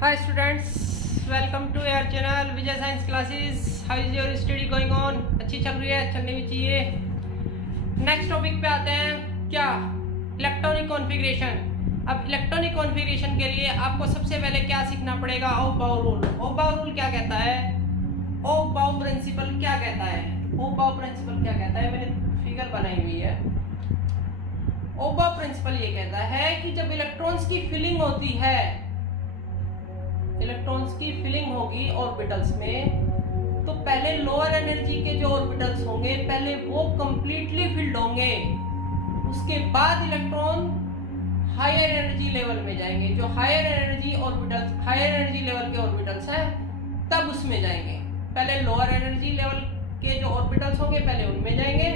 Hi students, welcome to our channel Vijay Science Classes. How is your study going on? अच्छी चल रही है, चलनी भी चाहिए। नेक्स्ट टॉपिक पे आते हैं, क्या इलेक्ट्रॉनिक कॉन्फ़िगरेशन। अब इलेक्ट्रॉनिक कॉन्फ़िगरेशन के लिए आपको सबसे पहले क्या सीखना पड़ेगा? Ohm rule. ओहम रूल क्या कहता है? ओहम प्रिंसिपल क्या कहता है? ओहम प्रिंसिपल क्या कहता है? मैंने फिगर बनाई हुई है। ओहम प्रिंसिपल ये कहता है कि जब इलेक्ट्रॉन्स की फिलिंग होती है, इलेक्ट्रॉन्स की फिलिंग होगी ऑर्बिटल्स में, तो पहले लोअर एनर्जी के जो ऑर्बिटल्स होंगे पहले वो कंप्लीटली फिल्ड होंगे, उसके बाद इलेक्ट्रॉन हायर एनर्जी लेवल में जाएंगे। जो higher energy orbitals, higher energy level के ऑर्बिटल्स हैं तब उसमें जाएंगे। पहले लोअर एनर्जी लेवल के जो ऑर्बिटल्स होंगे पहले उनमें जाएंगे,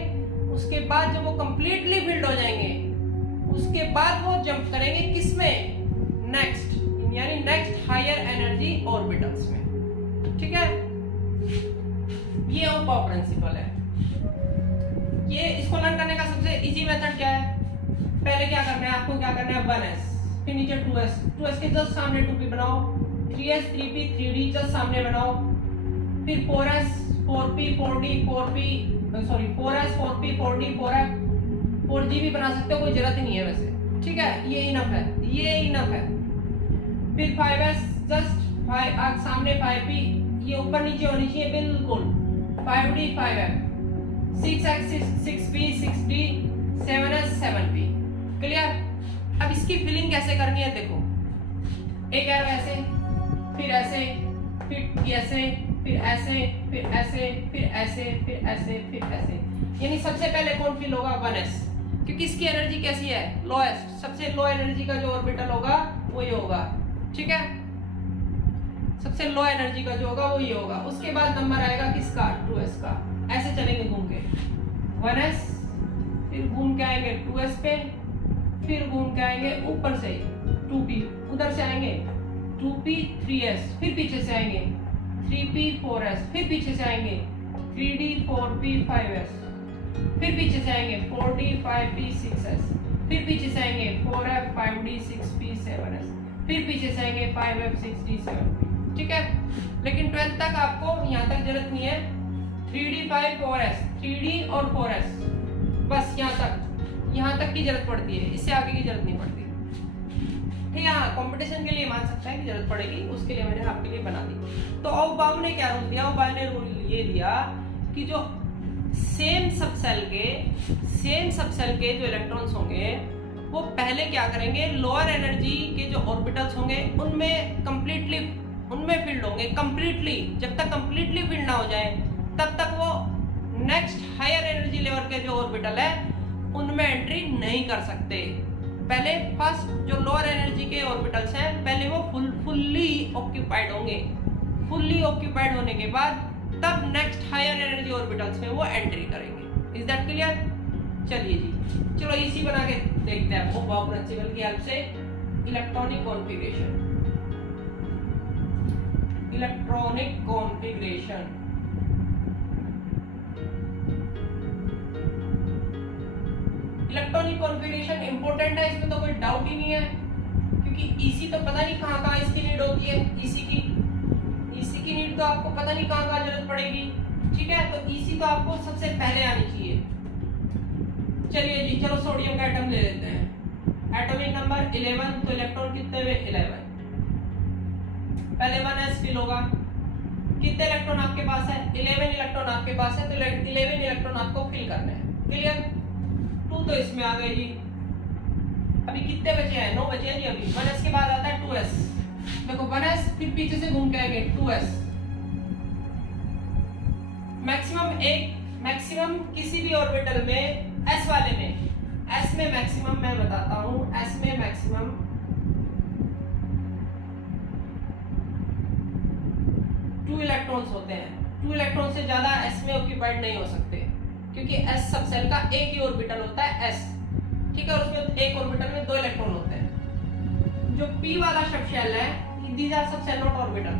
उसके बाद जब वो कंप्लीटली फिल्ड हो जाएंगे उसके बाद वो जंप करेंगे किसमें? नेक्स्ट, यानी नेक्स्ट हायर एनर्जी ऑर्बिटल्स में। ठीक है, ये ओहम प्रिंसिपल है। ये इसको लर्न करने का सबसे इजी मेथड क्या है? पहले क्या करना है आपको? क्या करना है? 1s, फिर नीचे 2s, 2s के जस्ट सामने 2p बनाओ, 3s 3p 3d जस्ट सामने बनाओ, फिर 4s 4p 4d 4p sorry 4s 4p 4d 4f 4g भी बना सकते हो, कोई जरूरत नहीं है वैसे। ठीक है, ये इनफ है, ये इनफ है। फिर 5s जस्ट 5 सामने 5p, ये ऊपर नीचे होनी चाहिए बिल्कुल। 5d 5f, 6x 6p 6d 7s 7p। Clear? अब इसकी फिलिंग कैसे करनी है देखो, एक एरो ऐसे, फिर ऐसे, फिर ऐसे, फिर ऐसे, फिर ऐसे, फिर ऐसे, फिर ऐसे, फिर ऐसे। यानी सबसे पहले कौन फिल होगा? 1s, क्योंकि इसकी एनर्जी कैसी है? लोएस्ट, सबसे लो एनर्जी का जो ऑर्बिटल होगा वो ये होगा। ठीक है, सबसे लो एनर्जी का जो होगा वो ये होगा। उसके बाद नंबर आएगा किसका? 2s का। ऐसे चलेंगे घूम के, 1s, फिर घूम के आएंगे 2s पे, फिर घूम के आएंगे ऊपर से 2p, उधर से आएंगे 2p 3s, फिर पीछे से आएंगे 3p 4s, फिर पीछे से आएंगे 3d 4p 5s, फिर पीछे से आएंगे 4d 5p 6s, फिर पीछे से आएंगे 4f 5d 6p 7s, फिर पीछे से आएंगे 5f 6d 7p। ठीक है, लेकिन 12 तक आपको यहाँ तक जरूरत नहीं है। 3d 5 4s, 3d और 4s, बस यहाँ तक की जरूरत पड़ती है, इससे आगे की जरूरत नहीं पड़ती। ठीक है, हाँ कंपटीशन के लिए मान सकता है कि जरूरत पड़ेगी, उसके लिए मैंने आपके लिए बना दी। तो ओहम ने क्या रूल दिया? ओहम ने रूल ये दिया कि जो सेम सबसेल के जो इलेक्ट्रॉन्स होंगे वो पहले क्या करेंगे? लोअर एनर्जी के जो ऑर्बिटल्स होंगे उनमें फील्ड होंगे कंप्लीटली। जब तक कंप्लीटली फील्ड ना हो जाए तब तक वो नेक्स्ट हायर एनर्जी लेवल के जो ऑर्बिटल है उनमें एंट्री नहीं कर सकते। पहले फर्स्ट जो लोअर एनर्जी के ऑर्बिटल्स हैं पहले वो फुल्ली ऑक्यूपाइड होंगे। फुल्ली ऑक्यूपाइड होने के बाद तब नेक्स्ट हायर एनर्जी ऑर्बिटल्स में वो एंट्री करेंगे। Is that clear? चलिए जी, चलो इसी बना के देखते हैं ओहम प्रिंसिपल की हेल्प से electronic configuration. Electronic configuration, electronic configuration important है, इसमें तो कोई डाउट ही नहीं है, क्योंकि ईसी तो पता नहीं कहाँ इसकी नीड होती है। ईसी की नीड तो आपको पता नहीं कहाँ जरूरत पड़ेगी। ठीक है, तो ईसी तो आपको सबसे पहले आनी चाहिए। चलिए जी, चलो सोडियम का एटम ले लेते हैं। एटॉमिक नंबर 11, तो इलेक्ट्रॉन कितने में? 11। पहले 1s फिल होगा। कितने इलेक्ट्रॉन आपके पास है? 11 इलेक्ट्रॉन आपके पास है, तो 11 इलेक्ट्रॉन आपको फिल करना है। क्लियर? 2 तो इसमें आ गए जी। अभी कितने बचे हैं? 9 बचे हैं जी। अभी 1s के बाद आता है 2s। देखो 1s, फिर पीछे से घूम के आएंगे 2s। मैक्सिमम किसी भी ऑर्बिटल में s वाले में, s में मैक्सिमम मैं बताता हूं, s में मैक्सिमम 2 इलेक्ट्रॉन्स होते हैं। 2 इलेक्ट्रॉन से ज्यादा s में ऑक्यूपाइड नहीं हो सकते, क्योंकि s सबसेल का एक ही ऑर्बिटल होता है s। ठीक है, उसमें एक ऑर्बिटल में 2 इलेक्ट्रॉन होते हैं। जो p वाला सबशेल है, these are subshell not orbital.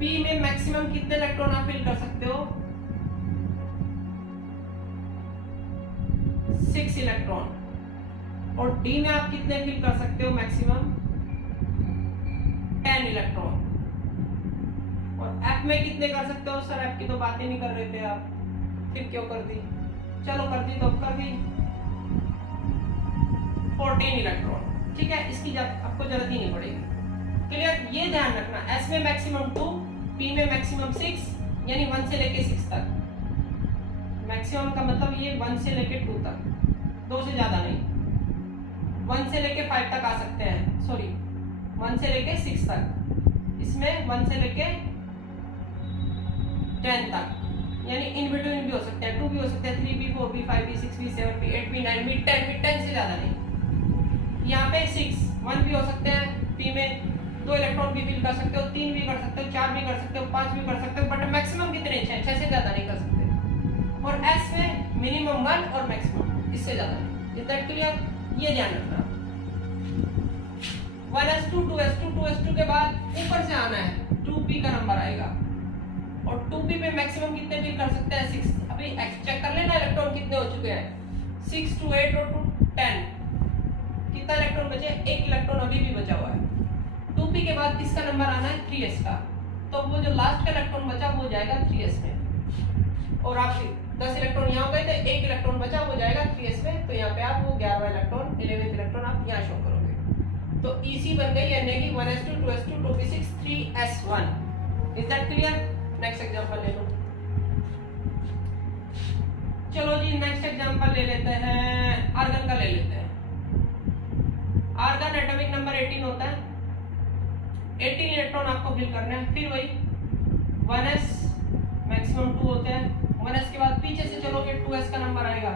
p में मैक्सिमम कितने इलेक्ट्रॉन आप फिल कर सकते हो? 6 इलेक्ट्रॉन। और d में आप कितने फिल कर सकते हो मैक्सिमम? इलेक्ट्रॉन। और एफ में कितने कर सकते हो सर? एफ की तो बात ही नहीं कर रहे थे आप, फिर क्यों कर दी? चलो कर दी तो कर दी। 14 इलेक्ट्रॉन, ठीक है, इसकी आपको जरूरत ही नहीं पड़ेगी। क्लियर? ये ध्यान रखना, एस में मैक्सिमम 2, पी में मैक्सिमम 6, यानी 1 से लेके 6 तक। मैक्सिमम का मतलब ये 1 से लेके 2 तक, 2 से ज्यादा नहीं। 1 से लेके 5 तक आ सकते हैं, सॉरी 1 से लेके 6 तक। इसमें 1 से लेके 10 तक, यानी इन बिटवीन भी हो सकते हैं, 2 भी हो सकते हैं, 3 भी, 4 भी, 5 भी, 6 भी, 7 भी, 8 भी, 9 भी, 10 भी, 10 से ज्यादा नहीं। यहाँ पे 6, 1 भी हो सकते हैं, पी में 2 इलेक्ट्रॉन भी फिल कर सकते हो, 3 भी कर सकते हो, 4 भी कर सकते हो, 5 भी कर सकते हो, बट मैक्सिमम कितने? 6 से ज्यादा नहीं कर सकते। और एस में मिनिमम 1 और मैक्सिमम, इससे ज्यादा नहीं। Is that clear? ये ध्यान रखना। 1s2 2s2 2s2 के बाद ऊपर से आना है, 2p का नंबर आएगा, और 2p पे मैक्सिमम कितने भी कर सकते हैं? 6। अभी चेक कर लेना इलेक्ट्रॉन कितने हो चुके हैं, 6 to 8 और to 10। कितना इलेक्ट्रॉन बचे? 1 इलेक्ट्रॉन अभी भी बचा हुआ है। 2p के बाद किसका नंबर आना है? 3s का। तो वो जो लास्ट का इलेक्ट्रॉन बचा वो जाएगा 3s में, और आप 10 इलेक्ट्रॉन यहाँ हो गए थे, 1 इलेक्ट्रॉन बचा वो जाएगा 3s में, तो यहाँ पे आप वो 11वां इलेक्ट्रॉन, 11th इलेक्ट्रॉन आप यहाँ शो करोगे। तो EC बन गई, यानी कि 1s2 2s2 2p6 3s1। Is that clear? Next example ले लो। चलो जी नेक्स्ट एग्जांपल ले लेते हैं, आर्गन का ले लेते हैं। आर्गन एटॉमिक नंबर 18 होता है, 18 इलेक्ट्रॉन आपको फिल करना है। फिर वही 1s मैक्सिमम 2 होते हैं, 1s के बाद पीछे से चलोगे 2s का नंबर आएगा।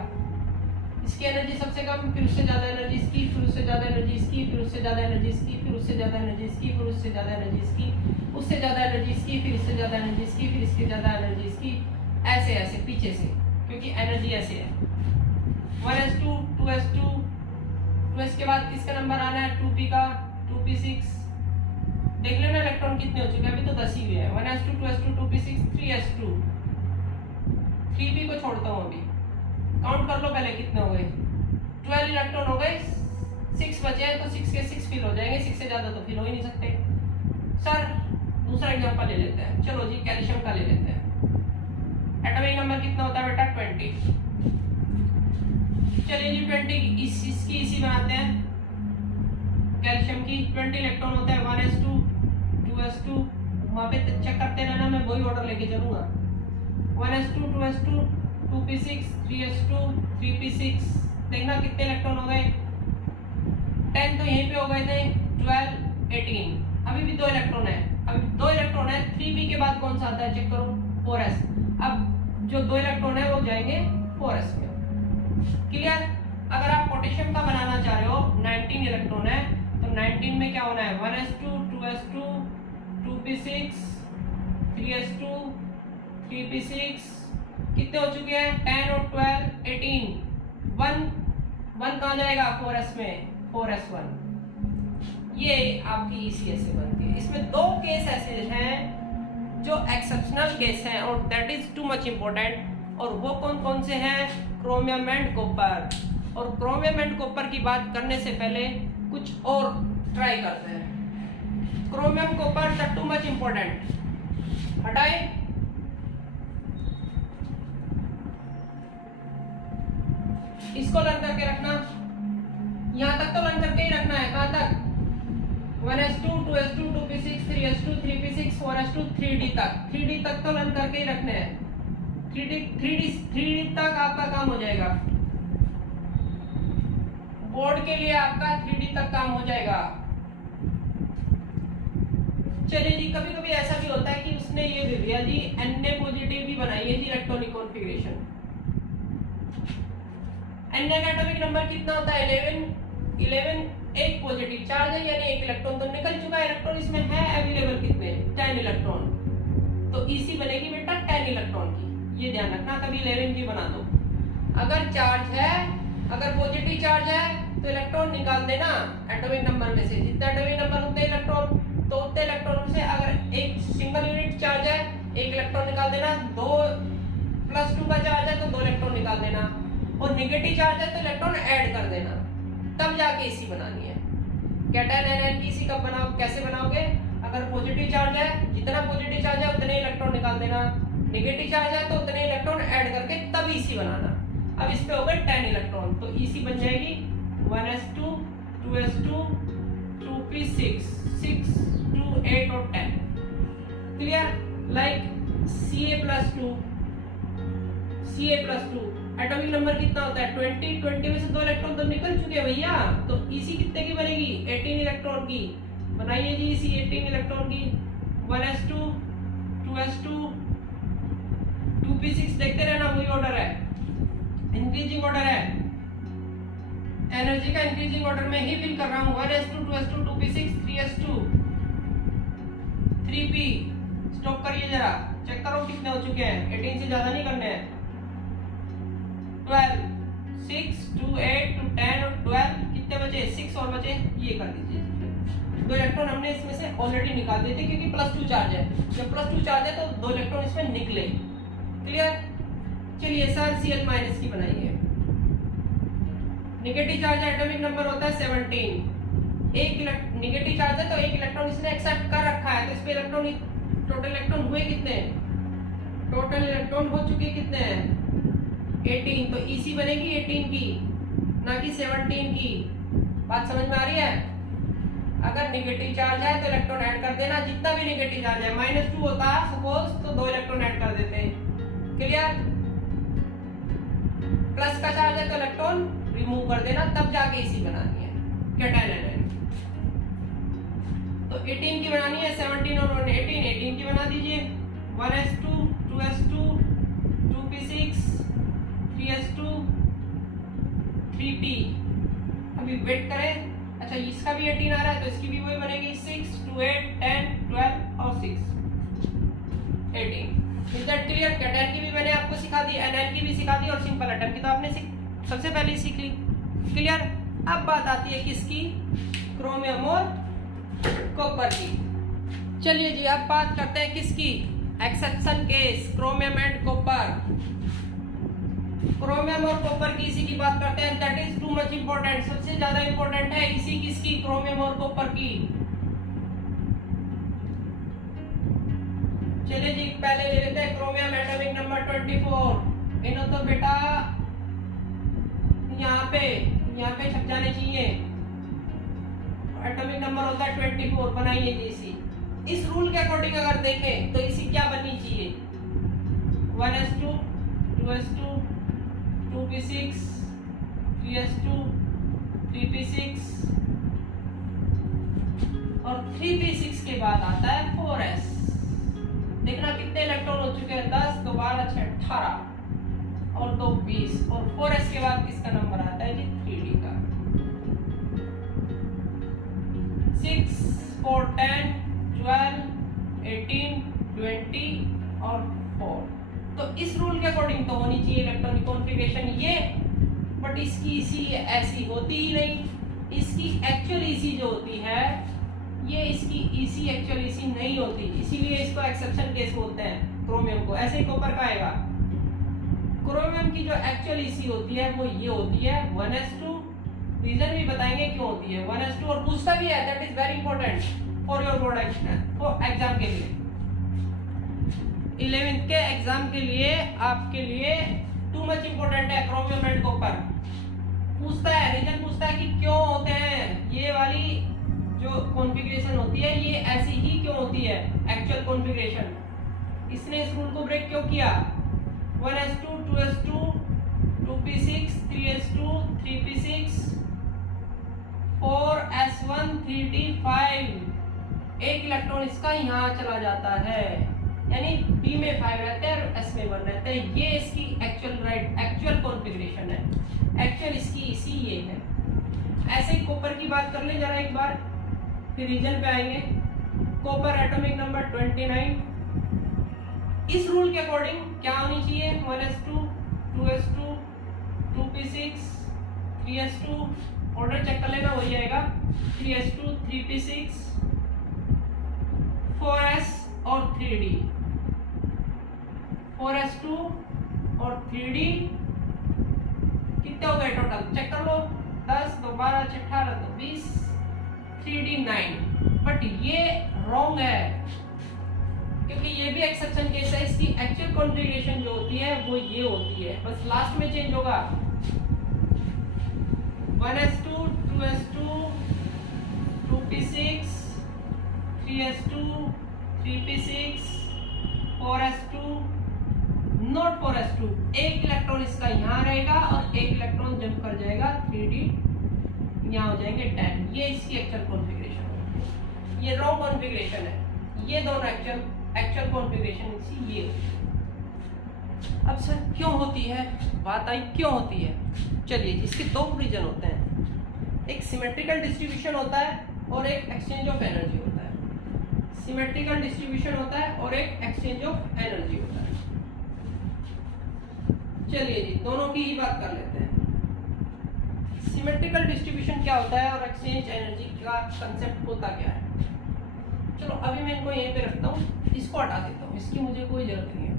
इसकी एनर्जी सबसे कम, फिर उससे ज्यादा एनर्जी इसकी, फिर उससे ज्यादा एनर्जी इसकी, फिर उससे ज्यादा एनर्जी इसकी, फिर उससे ज्यादा एनर्जी इसकी, फिर उससे ज्यादा एनर्जी इसकी, उससे ज्यादा एनर्जी इसकी, फिर इससे ज्यादा एनर्जी इसकी, फिर इससे ज्यादा एनर्जी इसकी, ऐसे ऐसे पीछे से, क्योंकि एनर्जी ऐसे है। 1s2 2s2 2s के बाद किसका नंबर आना है? 2p का, 2p6। देख लेना इलेक्ट्रॉन कितने हो चुके हैं, अभी तो 10 ही हुए हैं। 1s2 2s2 2p6 3s2, 3p को छोड़ता हूँ अभी, काउंट कर लो पहले कितने हो गए। 12 इलेक्ट्रॉन हो गए, 6 बचे हैं, तो 6 के 6 फिल हो जाएंगे, 6 से ज्यादा तो फिल हो ही नहीं सकते। सर दूसरा एग्जांपल ले लेते हैं, चलो जी कैल्शियम का ले लेते हैं। एटॉमिक नंबर कितना होता है बेटा? 20। चलिए जी 20 इसकी इसी बनाते हैं। कैल्शियम की 20 इलेक्ट्रॉन होता है, 1s2 2s2, वहां पे चेक करते रहना, मैं वही ऑर्डर लेके चलूंगा। 1s2 2s2 2p6 3s2 3p6, देखना कितने इलेक्ट्रॉन हो गए? 10 तो यहीं पे हो गए थे, 12 18, अभी भी 2 इलेक्ट्रॉन है, अभी 2 इलेक्ट्रॉन है। 3p के बाद कौन सा आता है? चेक करो, 4s। अब जो 2 इलेक्ट्रॉन है वो जाएंगे 4s में। क्लियर? अगर आप पोटेशियम का बनाना चाह रहे हो, 19 इलेक्ट्रॉन है, तो 19 में क्या होना है? 1s2 2s2 2p6 3s2 3p6, कितने हो चुके हैं? 10 और 12 18, 1 कहाँ जाएगा? 4s में, 4s1। ये आपकी ECS से बनती है। इसमें 2 केस ऐसे हैं जो एक्सेप्शनल केस हैं, और that is too much important. और वो कौन कौन से हैं? Chromium and copper. और क्रोमियम एंड कॉपर की बात करने से पहले कुछ और ट्राई करते हैं। Chromium copper the too much important, हटाए। इसको लर्न करके रखना, यहाँ तक तो लर्न करके ही रखना है। कहाँ तक? 1s2 2s2 2p6 3s2 3p6 4s2 3d तक, 3d तक तो लर्न करके ही रखने हैं। 3d तक आपका काम हो जाएगा, बोर्ड के लिए आपका 3d तक काम हो जाएगा। चलिए जी, कभी कभी ऐसा भी होता है कि उसने ये दे दिया जी Na पॉजिटिव भी बनाइए जी इलेक्ट्रॉनिक कॉन्फ़िगरेशन। Na का एटॉमिक नंबर कितना होता है? 11 एक पॉजिटिव चार्ज है, यानी 1 इलेक्ट्रॉन तो निकल चुका है। इलेक्ट्रॉन इसमें है अवेलेबल कितने? 10 इलेक्ट्रॉन। तो EC बनेगी बेटा 10 इलेक्ट्रॉन की, ये ध्यान रखना, कभी 11 की बना दो। अगर चार्ज है, अगर पॉजिटिव चार्ज है तो इलेक्ट्रॉन निकाल देना एटॉमिक नंबर में से। जितना एटॉमिक नंबर उतने इलेक्ट्रॉन, तो उतने इलेक्ट्रॉन से अगर एक सिंगल यूनिट चार्ज है, 1 इलेक्ट्रॉन निकाल देना। 2 + 2 का चार्ज है तो 2 इलेक्ट्रॉन निकाल देना, और नेगेटिव चार्ज है तो इलेक्ट्रॉन ऐड कर देना, तब जाके EC बनानी है। कैटायन एनायन की EC कब बनाओ, कैसे बनाओगे? अगर पॉजिटिव चार्ज है, जितना पॉजिटिव चार्ज है उतने इलेक्ट्रॉन निकाल देना, नेगेटिव चार्ज है तो उतने इलेक्ट्रॉन ऐड करके तब Ec बनाना। अब इस पे हो गए 10 इलेक्ट्रॉन, तो Ec बन जाएगी 1s2 2s2 2p6 6 2 8 और 10। Clear? Like Ca+2 atomic number कितना होता है 20, 20 में से 2 इलेक्ट्रॉन तो निकल चुके हैं भैया, तो Ec कितने की बनेगी 18 इलेक्ट्रॉन की। बनाइए जी Ec 18 इलेक्ट्रॉन की। 1s2 2s2 2p6 देखते रहना, वही ऑर्डर है, इंक्रीजिंग ऑर्डर है, एनर्जी का इंक्रीजिंग ऑर्डर में ही फिल कर रहा हूं। 1s2 2s2 2p6 3s2 3p। Stop करिए जरा, चेक करो कितने हो चुके हैं, 18 से ज्यादा नहीं करने हैं। 12 6 2 8 2 10 और 12 कितने बचे 6 और बचे, ये कर दीजिए। 2 इलेक्ट्रॉन हमने इसमें से ऑलरेडी निकाल दिए थे क्योंकि +2 चार्ज है, जब +2 चार्ज है तो 2 इलेक्ट्रॉन इसमें निकले। क्लियर? चलिए सर Cl- की बनाइए। नेगेटिव चार्ज एटॉमिक नंबर होता है 17। एक नेगेटिव चार्ज है तो एक इलेक्ट्रॉन इसने एक्सेप्ट कर रखा है, तो इस पे इलेक्ट्रॉन टोटल इलेक्ट्रॉन हुए कितने, टोटल इलेक्ट्रॉन हो चुके कितने हैं 18, तो Ec बनेगी 18 की ना कि 17 की। बात समझ में आ रही है? अगर नेगेटिव चार्ज है तो इलेक्ट्रॉन ऐड कर देना, जितना भी नेगेटिव चार्ज है, -2 होता है सपोज तो 2 इलेक्ट्रॉन ऐड कर देते हैं। क्लियर? प्लस का चार्ज है तो इलेक्ट्रॉन रिमूव कर देना, तब जाके Ec बनानी है, कैटायन आयन। तो 18 की बनानी है, 17 और 18 की बना दीजिए। 1s2 2s2 2p6 3s2 3p। अभी वेट करें। अच्छा इसका भी 18 आ रहा है तो इसकी भी वही बनेगी 6 2 8 10 12 और 6 18। Is that clear? कैटायन की भी मैंने आपको सिखा दी, एनायन की भी सिखा दी और सिंपल एटम की तो आपने सबसे पहले सीख ली। क्लियर? अब बात आती है किसकी, क्रोमियम और कॉपर की। चलिए जी अब बात करते हैं किसकी, exception case chromium and copper. Chromium और कॉपर की इसी की बात करते हैं, that is too much important, सबसे ज्यादा इंपॉर्टेंट है इसी किसकी, क्रोमियम और कॉपर की। चलिए जी पहले ले लेते हैं क्रोमियम एटॉमिक नंबर 24। इन्हों तो बेटा यहाँ पे छप जाने चाहिए, एटॉमिक नंबर होता है 24। बनाइए जी इसी, इस रूल के अकॉर्डिंग अगर देखें तो इसी क्या बननी चाहिए 1s2 2s2 2p6 3s2 3p6 और 3p6 के बाद आता है 4s। देखना कितने इलेक्ट्रॉन हो चुके हैं 10 2 12 6 18 और 2 20 और 4s के बाद किसका नंबर आता है जी 3d का। 6 4 10 12 18 20 और 4। तो इस रूल के अकॉर्डिंग तो होनी चाहिए इलेक्ट्रॉन की कॉन्फ़िगरेशन ये, बट इसकी इसी ऐसी होती ही नहीं। इसकी एक्चुअल इसी जो होती है ये इसकी इसी एक्चुअल इसी नहीं होती, इसीलिए इसको एक्सेप्शन केस बोलते हैं क्रोमियम को। ऐसे ही कॉपर का आएगा, क्रोमियम की जो एक्चुअल इसी होती है वो ये होती है 1s2। रीजन भी बताएंगे क्यों होती है 1s2 और पूछता भी है, that is very important for your board exam के लिए, 11th के एग्जाम के लिए आपके लिए टू मच इंपॉर्टेंट है क्रोमियम एंड कॉपर। पूछता है, रीजन पूछता है कि क्यों होते हैं ये वाली जो कॉन्फ़िगरेशन होती है ये ऐसी ही क्यों होती है एक्चुअल कॉन्फ़िगरेशन। इसने इस रूल को ब्रेक क्यों किया 1s2 2s2 2p6 3s2 3p6 4s1 3d5। एक इलेक्ट्रॉन इसका यहाँ चला जाता है, यानी B में 5 रहते हैं और S में 1 रहते हैं। ये इसकी एक्चुअल कॉन्फ़िगरेशन है, एक्चुअल इसकी इसी ये है। ऐसे ही कॉपर की बात कर ले जरा एक बार, फिर रीजन पे आएंगे। Copper atomic number 29। इस रूल के अकॉर्डिंग क्या होनी चाहिए 1s2 2s2 2p6 3s2, order check कर लेना वही आएगा 3s2 3p6 4s और 3d। 4s2 और 3d कितने हो गए टोटल चेक कर लो 10 2 12 6 18 2 20 3d 9। बट ये रॉन्ग है, क्योंकि ये भी एक्सेप्शन केस है। इसकी एक्चुअल कॉन्फ़िगरेशन जो होती है वो ये होती है, बस लास्ट में चेंज होगा 1s2 2s2 2p6 3s2 3p6 4s2 not 4s2। एक इलेक्ट्रॉन इसका यहाँ रहेगा और एक इलेक्ट्रॉन जंप कर जाएगा 3d, यहाँ हो जाएंगे 10। ये इसकी एक्चुअल कॉन्फ़िगरेशन है, ये रॉन्ग कॉन्फ़िगरेशन है। ये दोनों एक्चुअल कॉन्फ़िगरेशन इसी ये। अब सर क्यों होती है, बात आई क्यों होती है। चलिए, इसके दो रीजन होते हैं, एक सिमेट्रिकल डिस्ट्रीब्यूशन होता है और एक एक्सचेंज ऑफ एनर्जी होता है। सिमेट्रिकल डिस्ट्रीब्यूशन होता है और एक एक्सचेंज ऑफ एनर्जी होता है। चलिए जी, दोनों की ही बात कर लेते हैं। सिमेट्रिकल डिस्ट्रीब्यूशन क्या होता है और एक्सचेंज एनर्जी का कंसेप्ट होता क्या है। चलो अभी मैं इनको यहीं पे रखता हूँ, इसको हटा देता हूँ, इसकी मुझे कोई जरूरत नहीं है।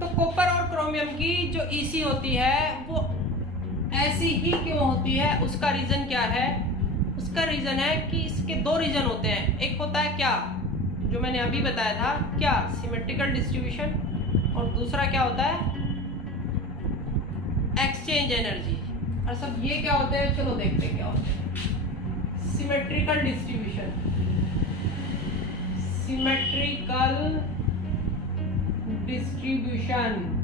तो कॉपर और क्रोमियम की जो ईसी होती है वो ऐसी ही क्यों होती है, उसका रीजन क्या है। उसका रीजन है कि इसके दो रीजन होते हैं। एक होता है क्या, जो मैंने अभी बताया था, क्या सिमेट्रिकल डिस्ट्रीब्यूशन, और दूसरा क्या होता है एक्सचेंज एनर्जी। और सब ये क्या होते हैं, चलो देखते हैं क्या होते हैं। Symmetrical distribution, symmetrical distribution.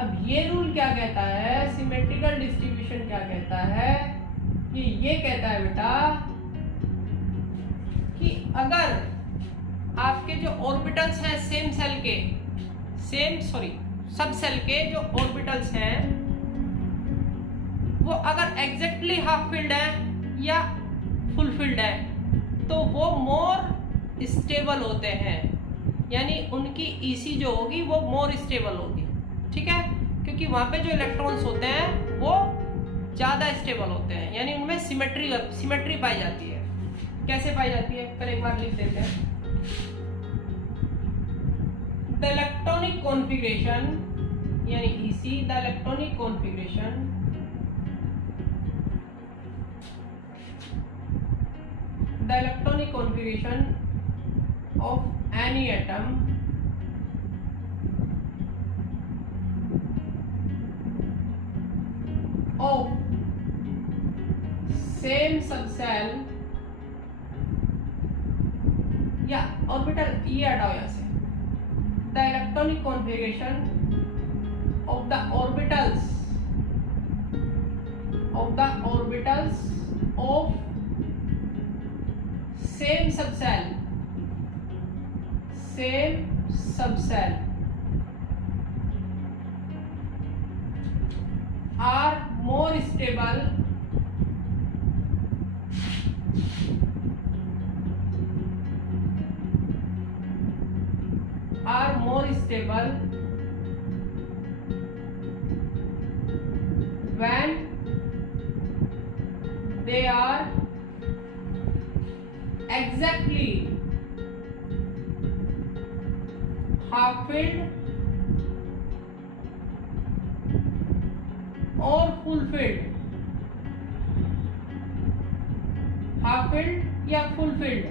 अब ये रूल क्या कहता है, सिमेट्रिकल डिस्ट्रीब्यूशन क्या कहता है कि ये कहता है बेटा कि अगर आपके जो ऑर्बिटल्स हैं सेम सेल के, सब सेल के जो ऑर्बिटल्स हैं वो अगर एग्जैक्टली हाफ फिल्ड है या फुल फिल्ड है तो वो मोर स्टेबल होते हैं, यानी उनकी ईसी जो होगी वो मोर स्टेबल होगी। ठीक है, क्योंकि वहां पे जो इलेक्ट्रॉन्स होते हैं वो ज्यादा स्टेबल होते हैं, यानी उनमें सिमेट्री पाई जाती है। कैसे पाई जाती है, पहले एक बार लिख देते हैं। द इलेक्ट्रॉनिक कॉन्फ़िगरेशन यानी EC, the electronic configuration of any atom of same subcell या ऑर्बिटल, ये हटाओ यहाँ से। The electronic configuration of the orbitals of same subcell are more stable when they are exactly half filled or full filled, half filled या full filled।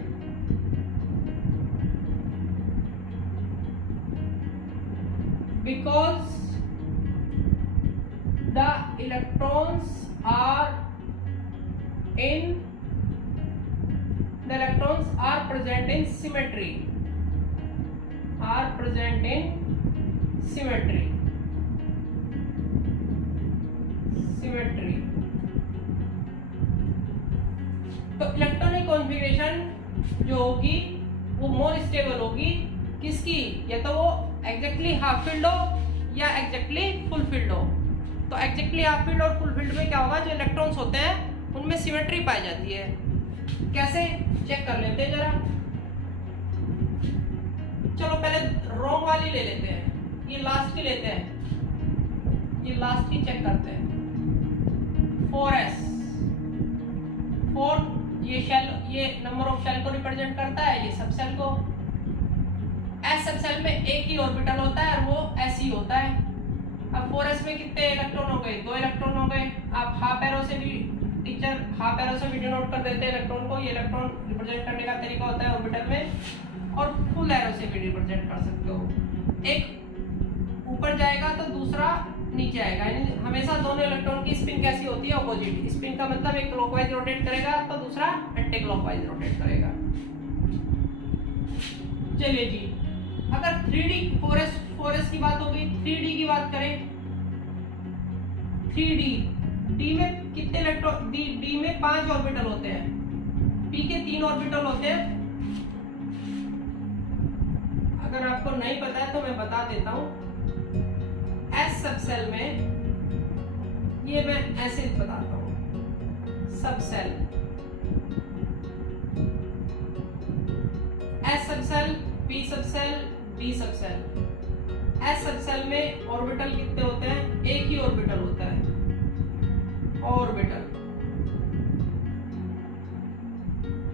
Because the electrons are present in symmetry, तो electronic configuration जो होगी वो more stable होगी किसकी, या तो वो एग्जैक्टली हाफ फील्ड हो या एग्जैक्टली फुल फील्ड हो। तो एग्जैक्टली हाफ फील्ड और फुल फील्ड में क्या होगा, जो इलेक्ट्रॉन्स होते हैं उनमें सिमेट्री पाई जाती है। कैसे, चेक कर लेते हैं जरा। चलो पहले रॉन्ग वाली ले लेते हैं, ये लास्ट की लेते हैं, ये लास्ट की चेक करते हैं। 4s 4 ये शेल, ये नंबर ऑफ शेल को रिप्रेजेंट करता है, ये सब सेल को। एस सब सेल में एक ही ऑर्बिटल होता है और वो एस ही होता है। अब अब 4s में कितने इलेक्ट्रॉन हो गए? 2 इलेक्ट्रॉन हो गए। आप हाफ एरो से भी टीचर हाफ एरो से भी डिनोट कर देते हैं इलेक्ट्रॉन को। ये इलेक्ट्रॉन रिप्रेजेंट करने का तरीका होता है ऑर्बिटल में, और फुल एरो से भी रिप्रेजेंट कर सकते हो। एक ऊपर जाएगा तो दूसरा नीचे आएगा, यानी हमेशा दोनों इलेक्ट्रॉन की स्पिन कैसी होती है? ऑपोजिट। स्पिन का मतलब एक क्लॉकवाइज रोटेट करेगा तो दूसरा एंटी क्लॉकवाइज रोटेट करेगा। चलिए जी, अगर 3D 4s की बात होगी, 3D की बात करें, 3D D में कितने इलेक्ट्रॉन? D में 5 ऑर्बिटल होते हैं, P के 3 ऑर्बिटल होते हैं। अगर आपको नहीं पता है तो मैं बता देता हूं। S सबसेल में, ये मैं ऐसे बताता हूं, subshell S subshell, P subshell, D subshell. S subshell में ऑर्बिटल कितने होते हैं? एक ही ऑर्बिटल होता है, ऑर्बिटल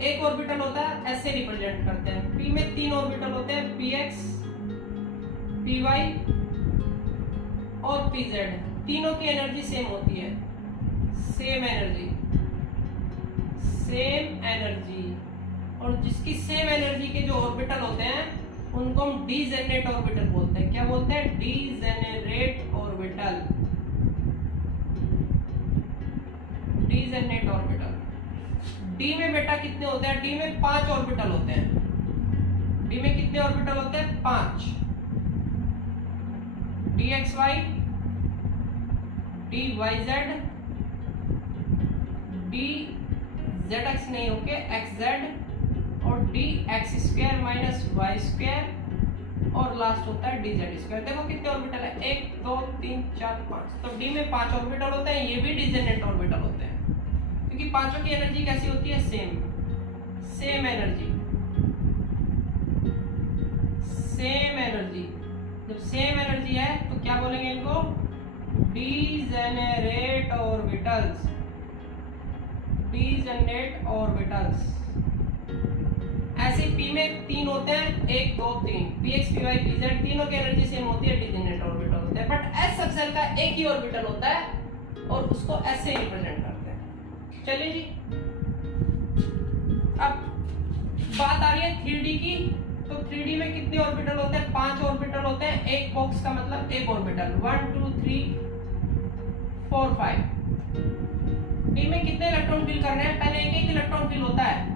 एक ऑर्बिटल होता है, ऐसे रिप्रेजेंट करते हैं। P में 3 ऑर्बिटल होते हैं, Px, Py और Pz। तीनों की एनर्जी सेम होती है, सेम एनर्जी, सेम एनर्जी। और जिसकी सेम एनर्जी के जो ऑर्बिटल होते हैं उनको हम डीजेनरेट ऑर्बिटल बोलते हैं। क्या बोलते हैं? Degenerate orbital, degenerate orbital. D में बेटा कितने होते हैं? डी में 5 ऑर्बिटल होते हैं। डी में कितने ऑर्बिटल होते हैं? 5। dxy, dyz, dzx नहीं होके xz और dx square minus y square और लास्ट होता है dz स्क्वायर। देखो कितने ऑर्बिटल है? 1 2 3 4 5। तो डी में 5 ऑर्बिटल होते हैं, ये भी डीजेनरेट ऑर्बिटल होते हैं, क्योंकि पांचों की एनर्जी कैसी होती है? Same, same energy, same energy. जब सेम एनर्जी है तो क्या बोलेंगे इनको? Degenerate orbitals, degenerate orbitals. ऐसे P में 3 होते हैं, 1 2 3, Px Py Pz, तीनों की एनर्जी सेम होती है, डीजेनरेट ऑर्बिटल होते हैं। बट S सबसेल का एक ही ऑर्बिटल होता है और उसको ऐसे रिप्रेजेंट करते हैं। चलिए जी, अब बात आ रही है 3D की। तो 3D में कितने ऑर्बिटल होते हैं? 5 ऑर्बिटल होते हैं। एक बॉक्स का मतलब एक ऑर्बिटल, 1 2 3 4 5। डी में कितने इलेक्ट्रॉन फिल करने हैं? पहले एक एक इलेक्ट्रॉन फिल होता है।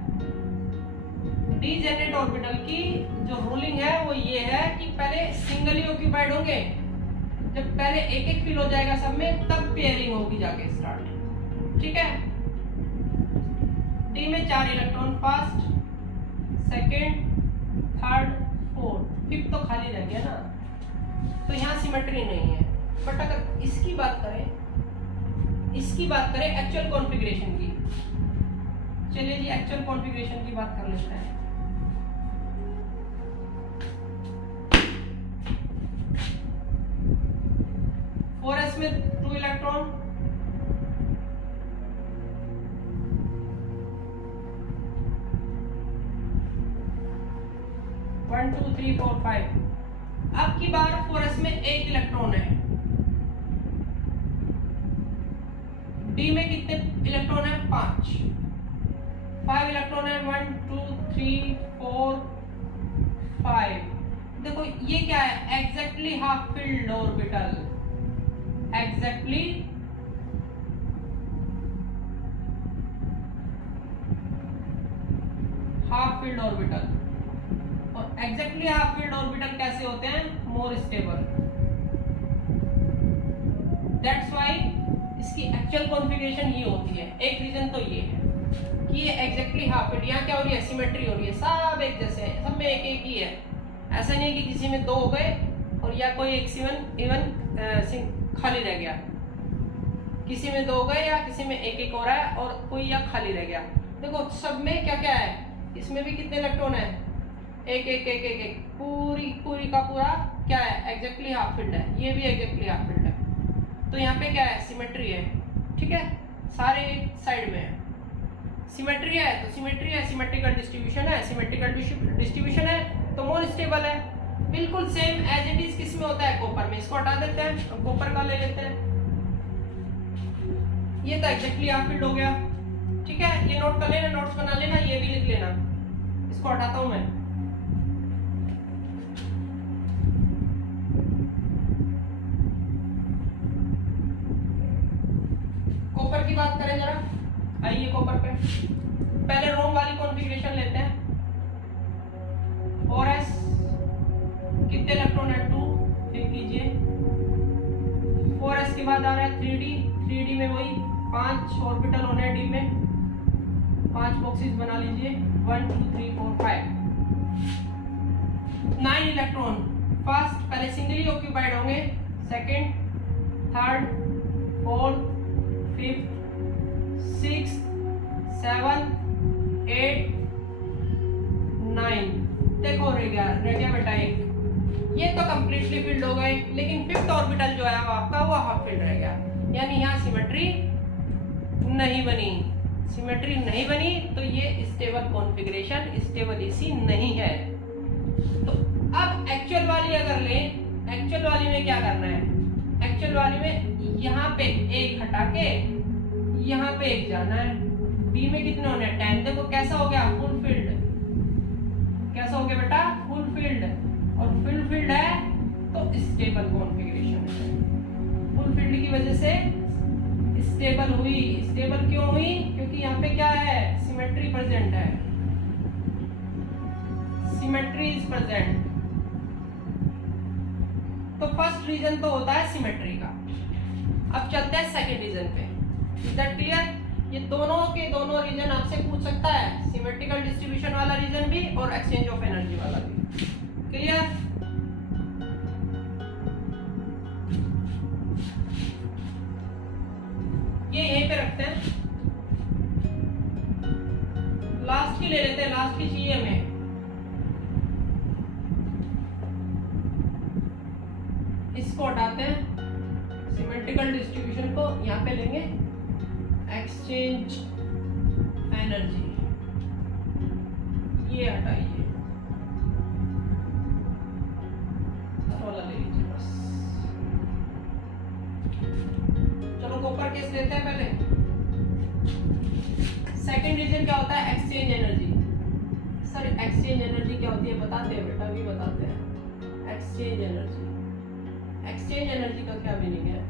डीजेनरेट ऑर्बिटल की जो रूलिंग है वो ये है कि पहले सिंगली ऑक्यूपाइड होंगे। जब पहले एक एक फिल हो जाएगा सब में, तब पेयरिंग होगी जाके स्टार्ट। ठीक है। डी में 4 electron, first, second, third, fourth, fifth तो खाली रह गया ना, तो यहाँ सिमेट्री नहीं है। बट अगर इसकी बात करें एक्चुअल कॉन्फ़िगरेशन की, चलिए जी एक्चुअल कॉन्फ़िगरेशन की बात कर लेते हैं। फोरस में 2 electron, one two three four 5। अब की बार फोरस में 1 इलेक्ट्रॉन है। डी में कितने इलेक्ट्रॉन है? 5 इलेक्ट्रॉन है, 1 2 3 4 5। देखो ये क्या है? Exactly half filled orbital, exactly half filled orbital. और एग्जैक्टली हाफ फील्ड ऑर्बिटल कैसे होते हैं? More stable. दैट्स व्हाई इसकी एक्चुअल कॉन्फ़िगरेशन ये होती है। एक रीजन तो ये है कि ये एग्जैक्टली हाफ फील्ड, यहाँ क्या हो रही है? सिमेट्री हो रही है, सब एक जैसे हैं, सब में एक एक ही है। ऐसा नहीं है कि किसी में 2 हो गए और या कोई एक इवन खाली रह गया, किसी में 2 हो गए या किसी में एक एक हो रहा है और कोई या खाली रह गया। देखो सब में क्या क्या है? इसमें भी कितने इलेक्ट्रॉन है? एक एक एक एक एक, पूरी का पूरा क्या है? एग्जैक्टली हाफ फील्ड है। ये भी एग्जैक्टली हाफ फील्ड है। तो यहाँ पे क्या है? सिमेट्री है। ठीक है, सारे एक साइड में है। सिमेट्री है तो सिमेट्री है, सिमेट्रिकल डिस्ट्रीब्यूशन है, सिमेट्रिकल डिस्ट्रीब्यूशन है तो मोर स्टेबल है। बिल्कुल सेम एज इट इज किस में होता है, कॉपर में। इसको हटा देते हैं, अब कॉपर का ले लेते हैं। ये तो एग्जैक्टली हाफ फील्ड हो गया, ठीक है। ये नोट कर लेना, नोट्स बना लेना, ये भी लिख लेना। इसको हटाता हूं मैं। कॉपर की बात करें जरा, आइए कॉपर पे। पहले रोम वाली कॉन्फ़िगरेशन लेते हैं। 4s कितने इलेक्ट्रॉन है, 2, फिर कीजिए। 4s के बाद आ रहा है 3d में वही 5 ऑर्बिटल होने हैं, d में 5 बॉक्सेस बना लीजिए, 1 2 3 4 5, 9 इलेक्ट्रॉन। फर्स्ट पहले सिंगली ऑक्यूपाइड होंगे, second, third, fourth, fifth, six, 7, 8, 9। देखो रह गया बेटा एक। ये तो कंप्लीटली फिल्ड हो गए, लेकिन फिफ्थ ऑर्बिटल जो है वो आपका वो हाफ फिल्ड रह गया, यानी यहाँ सिमेट्री नहीं बनी। सिमेट्री नहीं बनी तो ये स्टेबल कॉन्फ़िगरेशन, स्टेबल इसी नहीं है। तो अब एक्चुअल वाली अगर लें, एक्चुअल वाली में क्या करना है, एक्चुअल वाली में यहाँ पे एक हटा के यहाँ पे एक जाना है। बी में कितने होने हैं, 10। देखो कैसा हो गया, फुल फील्ड। कैसा हो गया बेटा, फुल फील्ड। और फुल फील्ड है तो स्टेबल कॉन्फ़िगरेशन है। फुल फील्ड की वजह से स्टेबल हुई। स्टेबल क्यों हुई, क्योंकि यहाँ पे क्या है, सिमेट्री प्रेजेंट है। Symmetry is present. तो फर्स्ट रीजन तो होता है सिमेट्री का। अब चलते हैं सेकंड रीजन पे। Is that clear? ये दोनों के दोनों रीजन आपसे पूछ सकता है, सिमेट्रिकल डिस्ट्रीब्यूशन वाला रीजन भी और एक्सचेंज ऑफ एनर्जी वाला भी। क्लियर? ये यहीं पे रखते हैं, लास्ट की ले लेते हैं, लास्ट की चाहिए हमें। इसको हटाते हैं, सिमेट्रिकल डिस्ट्रीब्यूशन को यहाँ पे लेंगे, एक्सचेंज एनर्जी ये हटाइए, वाला ले लीजिए बस। चलो कॉपर केस लेते हैं पहले। सेकंड रीजन क्या होता है, exchange energy. Sir exchange energy क्या होती है बताते हैं बेटा, अभी बताते हैं। एक्सचेंज एनर्जी, एक्सचेंज एनर्जी का क्या मीनिंग है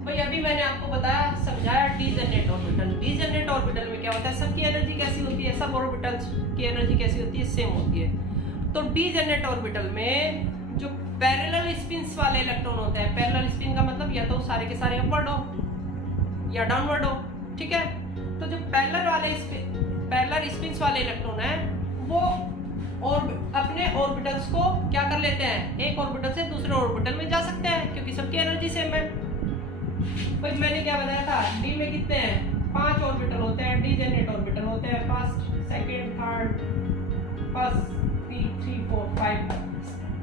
भाई, अभी मैंने आपको बताया, समझाया। डीजनरेट ऑर्बिटल, डीजनरेट ऑर्बिटल में क्या होता है, सबकी एनर्जी कैसी होती है, सब ऑर्बिटल्स की एनर्जी कैसी होती है, सेम होती है। तो डीजनरेट ऑर्बिटल में जो पैरेलल स्पिन्स वाले इलेक्ट्रॉन होते हैं, पैरेलल स्पिन का मतलब या तो सारे के सारे अपवर्ड हो या डाउनवर्ड हो, ठीक है। तो जो पैरेलल स्पिन्स वाले इलेक्ट्रॉन है वो और अपने ऑर्बिटल्स को क्या कर लेते हैं, एक ऑर्बिटल से दूसरे ऑर्बिटल में जा सकते हैं, क्योंकि सबकी एनर्जी सेम है। भाई मैंने क्या बताया था, डी में कितने हैं, 5 ऑर्बिटल होते हैं, डीजनरेट ऑर्बिटल होते हैं, first, second, third, first, 3 4 5,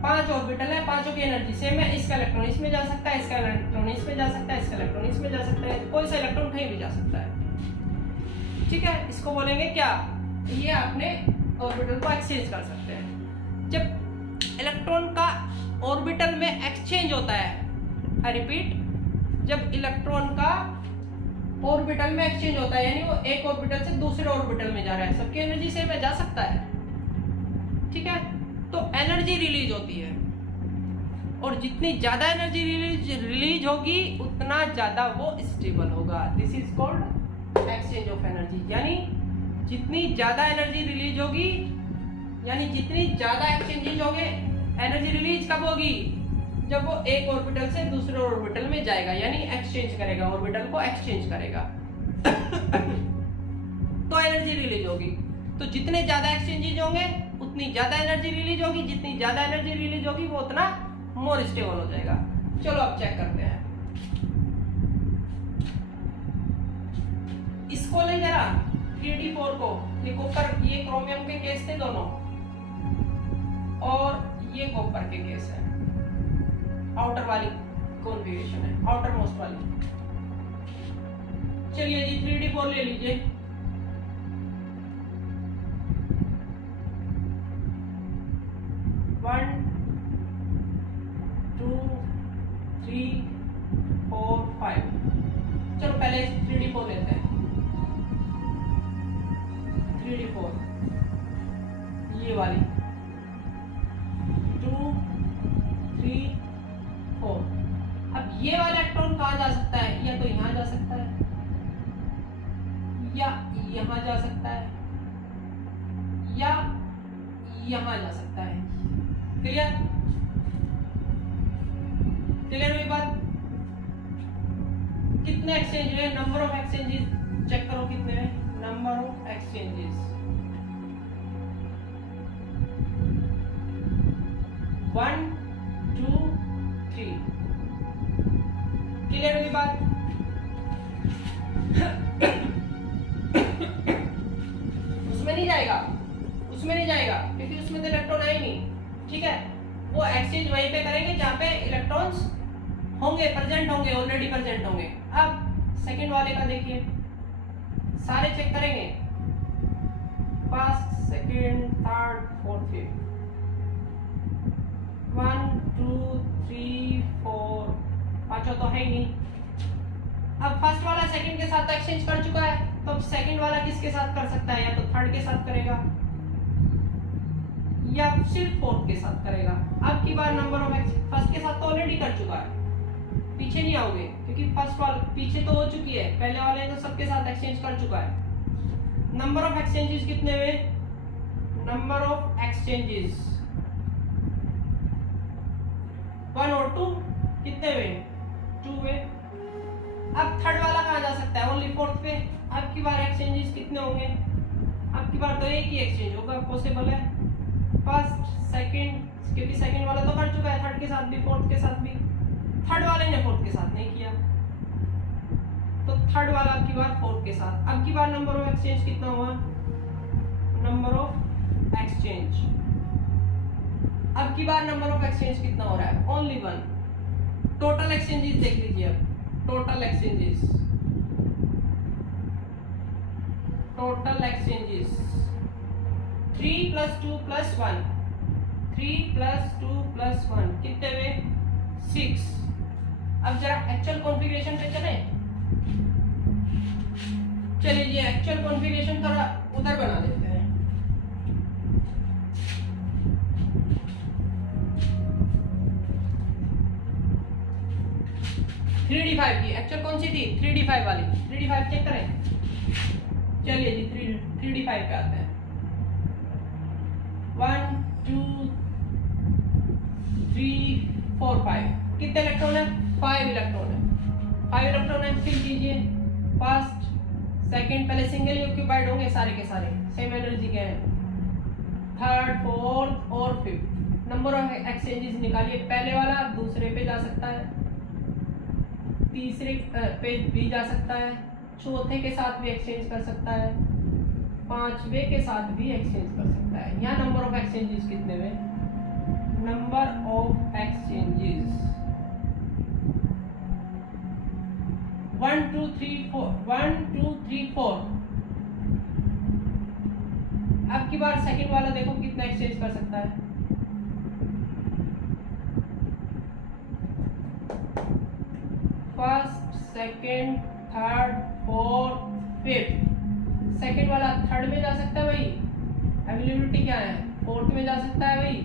5 orbital है, पांचों की एनर्जी सेम है। इसका इलेक्ट्रॉन इसमें जा सकता है, इसका इलेक्ट्रॉन इसमें जा सकता है, इसका इलेक्ट्रॉन इसमें जा सकता है, कोई सा इलेक्ट्रॉन कहीं भी जा सकता है, ठीक है। इसको बोलेंगे क्या, ये अपने ऑर्बिटल को एक्सचेंज कर सकते हैं। जब इलेक्ट्रॉन का ऑर्बिटल में एक्सचेंज होता है, आई रिपीट, जब इलेक्ट्रॉन का ऑर्बिटल में एक्सचेंज होता है, यानी वो एक ऑर्बिटल से दूसरे ऑर्बिटल में जा रहा है, सबकी एनर्जी सेम है, जा सकता है, ठीक है। तो एनर्जी रिलीज होती है, और जितनी ज्यादा एनर्जी रिलीज होगी उतना ज्यादा वो स्टेबल होगा। This is called exchange of energy. यानी जितनी ज्यादा एनर्जी रिलीज होगी, यानी जितनी ज्यादा एक्सचेंजेज होंगे, एनर्जी रिलीज कब होगी, जब वो एक ऑर्बिटल से दूसरे ऑर्बिटल में जाएगा, यानी एक्सचेंज करेगा, ऑर्बिटल को एक्सचेंज करेगा तो एनर्जी रिलीज होगी। तो जितने ज्यादा एक्सचेंजेज होंगे उतनी ज्यादा एनर्जी रिलीज होगी, जितनी ज्यादा एनर्जी रिलीज होगी वो उतना मोर स्टेबल हो जाएगा। चलो अब चेक करते हैं, इसको ले जरा 3d4 को, ये कॉपर, ये क्रोमियम के केस थे दोनों, और ये कॉपर के केस है, आउटर वाली कॉन्फ़िगरेशन है, आउटर मोस्ट वाली। चलिए जी 3d4 ले लीजिए, 3 4 5। चलो पहले 3d4 लेते हैं। 3d4 ये वाली 2 3 4। अब ये वाला इलेक्ट्रॉन कहाँ जा सकता है? या तो यहाँ जा सकता है या यहाँ जा सकता है या यहाँ जा सकता है। क्लियर? क्लियर हुई बात? कितने एक्सचेंज हुए? नंबर ऑफ एक्सचेंजेस चेक करो कितने हैं। Number of exchanges 1 2 3। क्लियर हुई बात? उसमें नहीं जाएगा, उसमें नहीं जाएगा क्योंकि उसमें तो इलेक्ट्रॉन है ही नहीं। ठीक है, वो एक्सचेंज वहीं पे करेंगे जहाँ पे इलेक्ट्रॉन्स होंगे, प्रेजेंट होंगे, ऑलरेडी प्रेजेंट होंगे। अब सेकंड वाले का देखिए, सारे चेक करेंगे, first second third fourth fifth, 1 2 3 4 पांचों तो है ही नहीं। अब फर्स्ट वाला सेकंड के साथ एक्सचेंज कर चुका है, तो अब सेकंड वाला किसके साथ कर सकता है? या तो थर्ड के साथ करेगा या सिर्फ फोर्थ के साथ करेगा। अब की बार नंबर ऑफ फर्स्ट के साथ तो ऑलरेडी कर चुका है, पीछे नहीं आओगे क्योंकि फर्स्ट वाला पीछे तो हो चुकी है, पहले वाले तो सबके साथ एक्सचेंज कर चुका है। नंबर ऑफ एक्सचेंजेस कितने हुए? नंबर ऑफ एक्सचेंजेस 1 और 2 कितने हुए? 2 हुए। अब थर्ड वाला कहाँ जा सकता है? ओनली फोर्थ पे। अब की बार एक्सचेंजेस कितने होंगे? अब की बार तो एक ही एक्सचेंज होगा, पॉसिबल है फर्स्ट सेकंड, क्योंकि सेकंड वाला तो कर चुका है, थर्ड के साथ भी फोर्थ के साथ भी। थर्ड वाले ने फोर्थ के साथ नहीं किया, तो थर्ड वाला अब की बार फोर्थ के साथ। अब की बार नंबर ऑफ एक्सचेंज कितना हुआ? नंबर ऑफ एक्सचेंज अब की बार नंबर ऑफ एक्सचेंज कितना हो रहा है? ओनली 1। टोटल एक्सचेंजेस देख लीजिए। अब टोटल एक्सचेंजेस 3 + 2 + 1, 3 + 2 + 1 कितने हुए? 6। अब जरा एक्चुअल कॉन्फ़िगरेशन पे चलिए ये एक्चुअल कॉन्फ़िगरेशन थोड़ा उधर बना देते हैं। थ्री डी 5 की एक्चुअल कौन सी थी? 3d5 वाली। 3d5 चेक करें। चलिए जी 3d5 पे आते हैं। 1 2 3 4 5 कितने इलेक्ट्रॉन है? 5 इलेक्ट्रॉन है। 5 इलेक्ट्रॉन है, फिल कीजिए। फर्स्ट सेकंड पहले सिंगल ऑक्यूपाइड होंगे सारे के सारे, सेम एनर्जी के हैं। थर्ड फोर्थ और फिफ्थ। नंबर ऑफ एक्सचेंजेस निकालिए। पहले वाला दूसरे पे जा सकता है, तीसरे पे भी जा सकता है, चौथे के साथ भी एक्सचेंज कर सकता है, पांचवे के साथ भी एक्सचेंज कर सकता है। यहाँ नंबर ऑफ एक्सचेंजेस कितने हुए? Number of exchanges 1 2 3 4 1 2 3 4। अब की बार सेकंड वाला देखो कितना एक्सचेंज कर सकता है? First second third fourth fifth. Second वाला थर्ड में जा सकता है भाई, अवेलेबिलिटी क्या है? फोर्थ में जा सकता है भाई,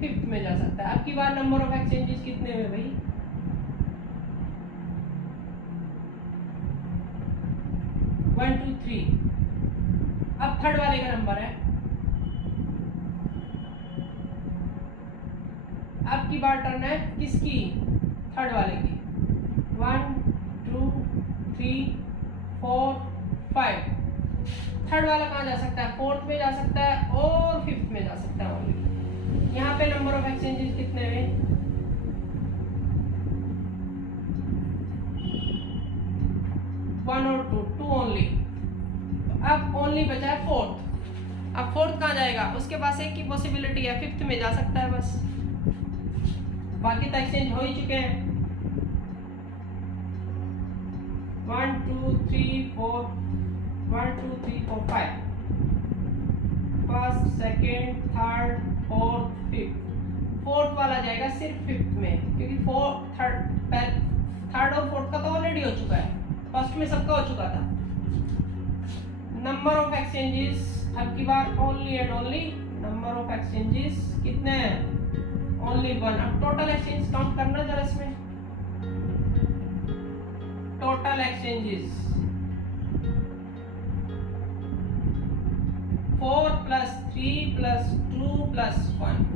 फिफ्थ में जा सकता है। अब की बार नंबर ऑफ एक्सचेंजेस कितने हुए भाई? 1 2 3। अब थर्ड वाले का नंबर है। अब की बार टर्न है किसकी? थर्ड वाले की। 1 2 3 4 5। थर्ड वाला कहाँ जा सकता है? फोर्थ में जा सकता है और फिफ्थ में जा सकता है ओनली। यहाँ पे नंबर ऑफ एक्सचेंजेस कितने हुए? 1 और 2 ओनली। अब ओनली बचा है फोर्थ। अब फोर्थ कहाँ जाएगा? उसके पास एक की पॉसिबिलिटी है, फिफ्थ में जा सकता है बस, बाकी तो एक्सचेंज हो ही चुके हैं। 1 2 3 4 1 2 3 4 5। First second third fourth fifth. Fourth वाला जाएगा सिर्फ फिफ्थ में, क्योंकि थर्ड और फोर्थ का तो ऑलरेडी हो चुका है, फर्स्ट में सबका हो चुका था। नंबर ऑफ एक्सचेंजेस अब की बार only and only number of exchanges कितने हैं, ओनली 1। अब टोटल एक्सचेंज काउंट करना जरा इसमें, टोटल एक्सचेंजेस 4 + 3 + 2 + 1,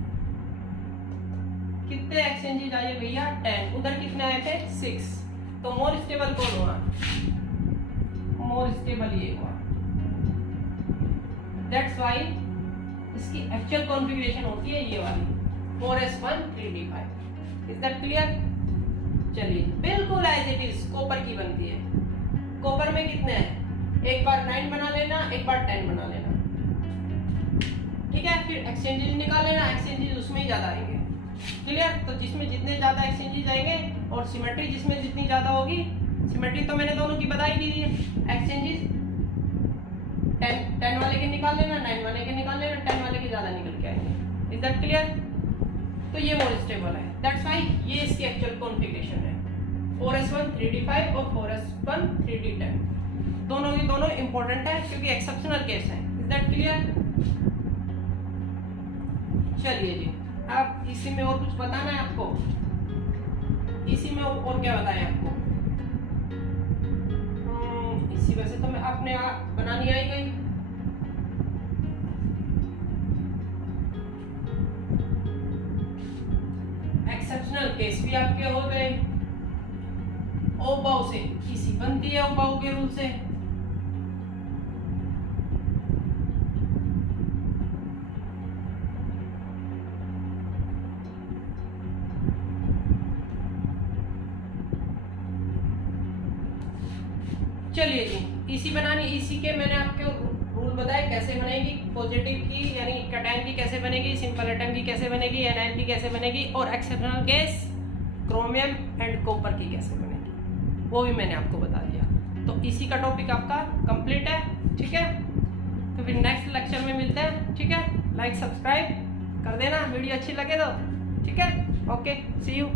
कितने एक्सचेंजेस आए भैया 10, उधर कितने आए थे 6। तो मोर स्टेबल कौन हुआ, मोर स्टेबल ये हुआ। दैट्स व्हाई इसकी एक्चुअल कॉन्फ़िगरेशन होती है ये वाली 4s1 3d5। Is that clear? चलिए बिल्कुल एज इट इज कॉपर की बनती है। कॉपर में कितने हैं, एक बार 9 बना लेना, एक बार 10 बना लेना, ठीक है। फिर एक्सचेंजेस निकाल लेना, एक्सचेंजेस उसमें ही ज्यादा आएंगे, क्लियर। तो जिसमें जितने ज्यादा एक्सचेंजेस आएंगे और सिमेट्री जिसमें जितनी ज्यादा होगी, सिमेट्री तो मैंने दोनों की बता ही दी है। एक्सचेंजेस 10 वाले के निकाल लेना, 9 वाले के निकाल लेना, 10 वाले के ज्यादा निकल के आएंगे। Is that clear? तो ये मोर स्टेबल है, दैट्स व्हाई ये इसकी एक्चुअल कॉन्फ़िगरेशन है 4s1 3d5 और 4s1 3d10। दोनों की दोनों इंपॉर्टेंट है क्योंकि एक्सेप्शनल केस है। Is that clear? चलिए जी, अब इसी में और कुछ बताना है आपको, इसी में और क्या बताएं आपको? इसी वजह से तो मैं आपने बनानी आई गई। एक्सेप्शनल केस भी आपके हो गए, ओबाउ से इसी बनती है, ओबाउ के रूल से। चलिए जी, इसी बनानी, इसी के मैंने आपको रूल बताए कैसे बनेगी, पॉजिटिव की यानी कैटायन की कैसे बनेगी, सिंपल एटम की कैसे बनेगी, एनायन की कैसे बनेगी, और exceptional case chromium and copper की कैसे बनेगी, वो भी मैंने आपको बता दिया। तो इसी का टॉपिक आपका कंप्लीट है, ठीक है। तो फिर नेक्स्ट लेक्चर में मिलते हैं, ठीक है। लाइक सब्सक्राइब कर देना, वीडियो अच्छी लगे तो, ठीक है। Okay, see you.